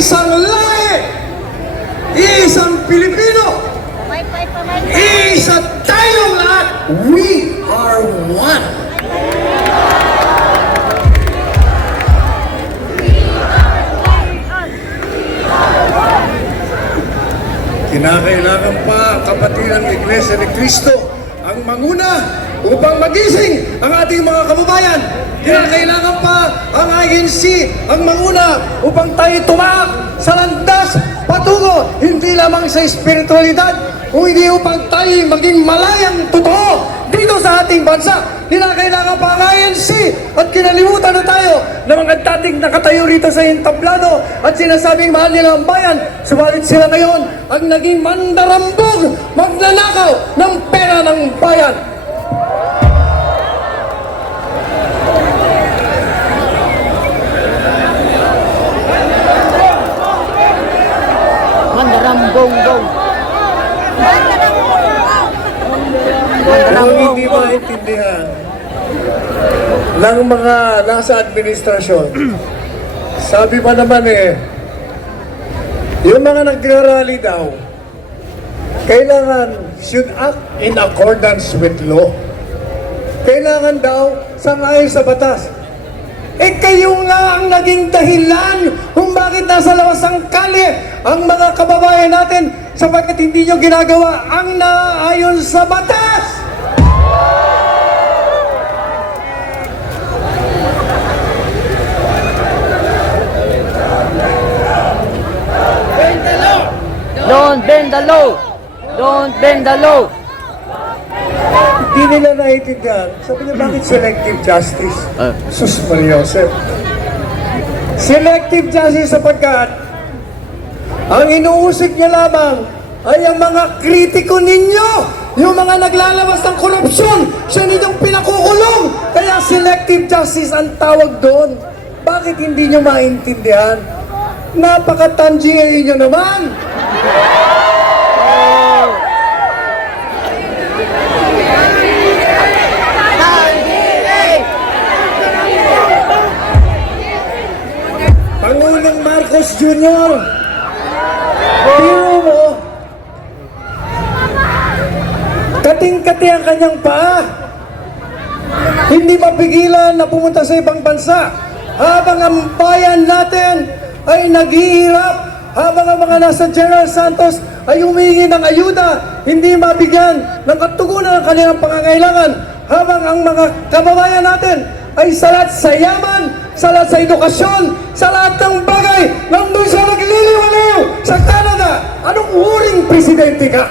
iisang lahi, iisang Pilipino, iisa tayong lahat. We are one. Kinakailangan pa, kapatid ng Iglesia ni Cristo, ang manguna upang magising ang ating mga kababayan. Kinakailangan pa ang INC, ang manguna upang tayo tumaak sa landas patungo hindi lamang sa espiritualidad, kung hindi upang tayo maging malayang totoo dito sa ating bansa. Kinakailangan pa ang INC at kinalimutan na tayo ng mga dating nakatayo rito sa entablado at sinasabing mahal nila ang bayan. Subalit sila ngayon ang naging mandarambog, magnanakaw ng pera ng bayan. Mandarambongbong. Kung hindi maintindihan ng mga nasa administrasyon, sabi pa naman yung mga nagrarally daw, kailangan should act in accordance with law. Kailangan daw sangayon sa batas. Kayo nga ang naging dahilan kung bakit nasa labas ng kalye ang mga kababayan natin sapagkat hindi nyo ginagawa ang naayon sa batas. Don't bend the law. Don't bend the law. Hindi nila naiintindihan. Sabi niya, bakit selective justice? Sus Maria Joseph. Selective justice sapagkat ang inuusig niya lamang ay ang mga kritiko ninyo, yung mga naglalabas ng korupsyon, siya ninyong pinakukulong. Kaya selective justice ang tawag doon. Bakit hindi nyo maintindihan? Napaka-tangier nyo naman. Pangulong Marcos Jr. Biro mo, kating-kati ang kanyang paa. Hindi mapigilan na pumunta sa ibang bansa habang ang bayan natin ay naghihirap, habang ang mga nasa General Santos ay humingi ng ayuda, hindi mabigyan ng katugunan ng kanilang pangangailangan, habang ang mga kababayan natin ay salat sa yaman, salat sa edukasyon, sa lahat ng bagay, nandun siya nagliliwaliw sa Canada. Anong uring presidente ka?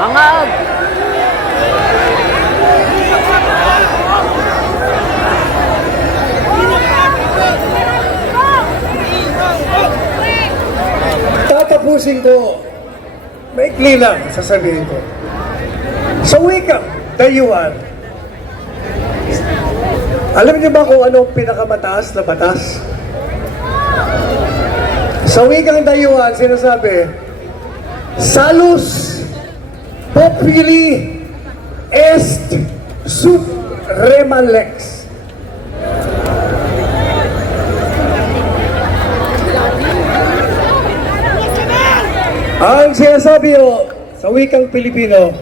Hangad. Tatapusin ko, maikli lang sasabihin ko. Sa wikang dayuhan, alam niyo ba kung ano ang pinakamataas na batas? Sa wikang dayuhan, sinasabi, salus populi est suprema lex. Ang sinasabi sa wikang Pilipino,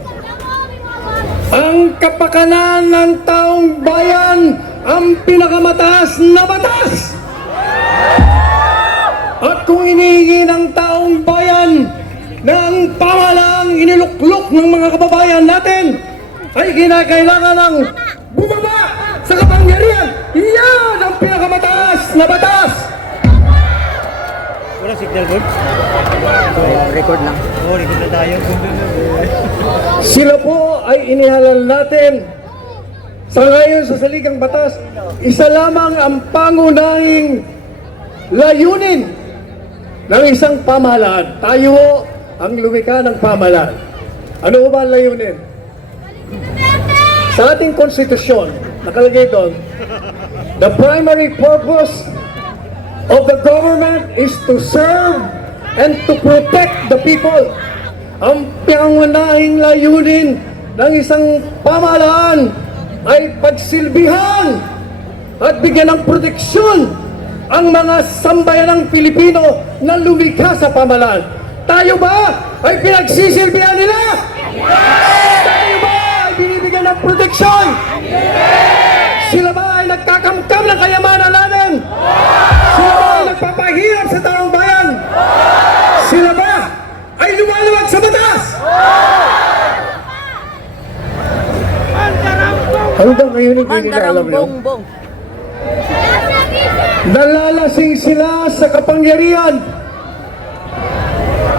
ang kapakanan ng taong bayan ang pinakamataas na batas. At kung inihingi ng taong bayan na ang pamahalaang iniluklok ng mga kababayan natin ay kinakailangan ng bumaba sa kapangyarihan, iyan ang pinakamataas na batas. Wala signal board? Record lang. Oo, record na tayo. Sila po ay inihalal natin sa ngayon sa saligang batas. Isa lamang ang pangunahing layunin ng isang pamahalaan. Tayo ang lumikha ng pamahalaan. Ano ba ang layunin? Sa ating konstitusyon, nakalagay doon, the primary purpose of the government is to serve and to protect the people. Ang pangunahing layunin ng isang pamahalaan ay pagsilbihan at bigyan ng proteksyon ang mga sambayanang Pilipino na lumikha sa pamalaan. Tayo ba ay pinagsisilbihan nila? Tayo ba ay binibigyan ng proteksyon? Sila ba ay nagkakamkam ng kayamanan natin? Sila ba ay nagpapahirap sa taong bayan? Sila ba ay lumalawag sa batas? Hanggang ngayon hindi nila alam yun. Mandarang Nalalasing sila sa kapangyarihan.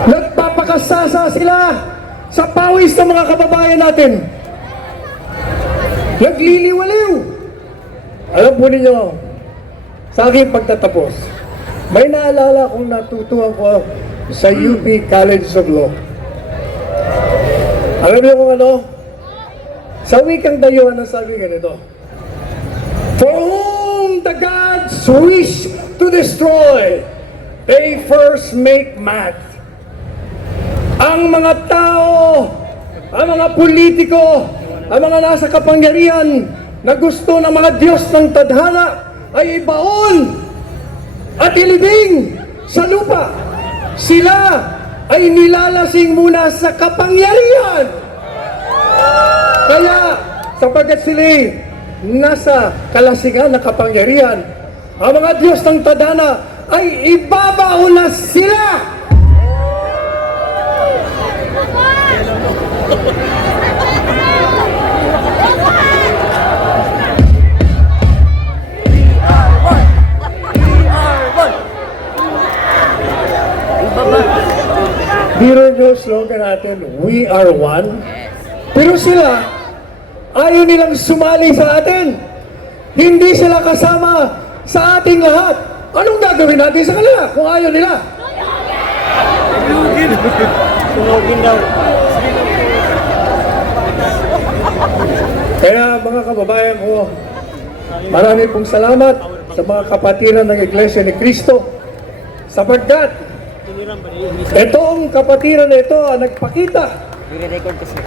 Nagpapakasasa sila sa pawis ng mga kababayan natin. Nagliliwaliw. Alam po ninyo, sa aking pagtatapos, may naalala kong natutuhan ko sa UP College of Law. Alam niyo kung ano? Sa wikang dayuhan ang sabi ganito, for whom the gods wish to destroy, they first make mad. Ang mga tao, ang mga politiko, ang mga nasa kapangyarihan na gusto ng mga Diyos ng tadhana ay ibaon at ilibing sa lupa. Sila ay nilalasing muna sa kapangyarihan. Kaya, sapagkat sila'y nasa kalasingan ng kapangyarihan, ang mga Diyos ng tadhana ay ibabaon na sila. Biro nyo slogan natin, we are one. Pero sila, ayaw nilang sumali sa atin. Hindi sila kasama sa ating lahat. Anong gagawin natin sa kanila kung ayaw nila? Sunogin daw. Kaya mga kababayan ko, marami pong salamat sa mga kapatiran ng Iglesia ni Cristo sapagkat itong kapatiran na ito ang nagpakita I-record kasi.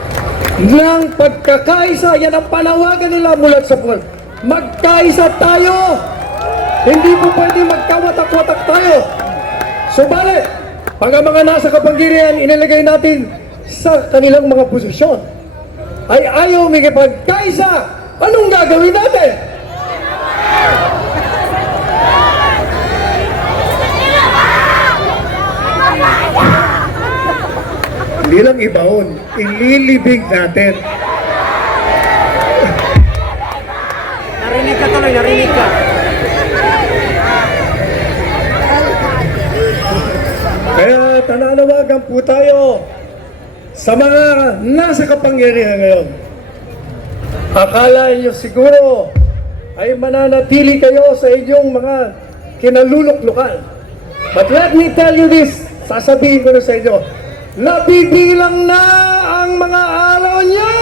ng pagkakaisa. Yan ang panawagan nila mula sa puwan. Magkaisa tayo! Hindi po pwede magkawatak-watak tayo. Subalit, pag ang mga nasa kapangyarihan inilagay natin sa kanilang mga posisyon, ay ayaw magkipagkaisa, anong gagawin natin? Hindi lang ibaon, ililibig natin. Narinig ka tuloy, narinig ka. Kaya tananawagan po tayo sa mga nasa kapangyarihan ngayon. Akala niyo siguro ay mananatili kayo sa inyong mga kinaluluklukan. But let me tell you this, sasabihin ko na sa inyo, nabibilang na ang mga araw niyo!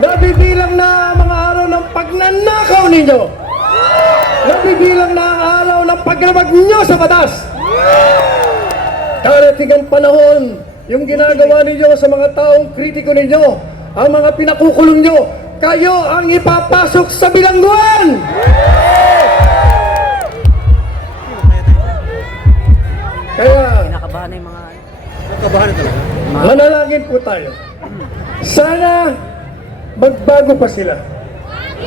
Nabibilang na ang mga araw ng pagnanakaw ninyo! Nabibilang na ang araw ng paglabag niyo sa batas! Darating ang panahon, yung ginagawa ninyo sa mga taong kritiko ninyo, ang mga pinakukulong nyo, kayo ang ipapasok sa bilangguan! Kaya, Kinakabahan na yung mga... Kinakabahan na talaga. manalangin po tayo. Sana magbago pa sila.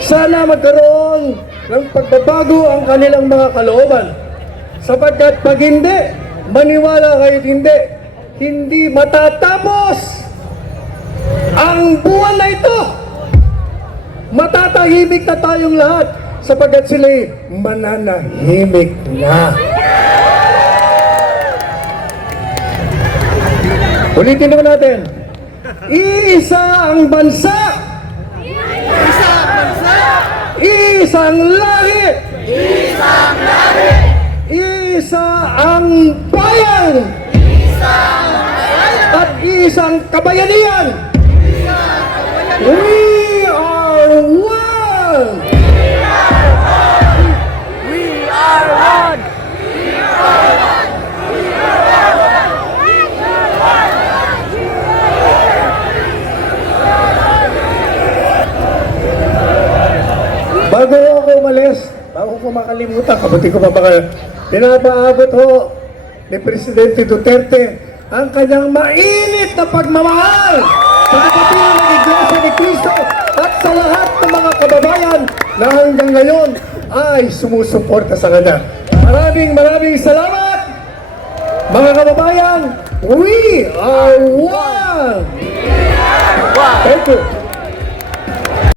Sana magkaroon ng pagbabago ang kanilang mga kalooban. Sapagkat pag hindi, maniwala kayo hindi matatapos ang buwan na ito. Matatahimik na tayong lahat sapagkat sila'y mananahimik na. Ulitin naman natin. Iisa ang bansa. Iisa ang bansa. Isang lahi. Isang lahi. Isa ang bayan. Isang bayan. At isang kabayanihan. Isang kabayanihan. We are one. We are one! Bago ako umalis, bago ko makalimutan, kabuti ko pa baka, pinapaabot ho ni Presidente Duterte ang kanyang mainit na pagmamahal sa kapatiran ng Iglesia ni Cristo at sa lahat ng mga kababayan na hanggang ngayon ay sumusuporta sa kanya. Maraming salamat! Mga kababayan, we are one! Thank you.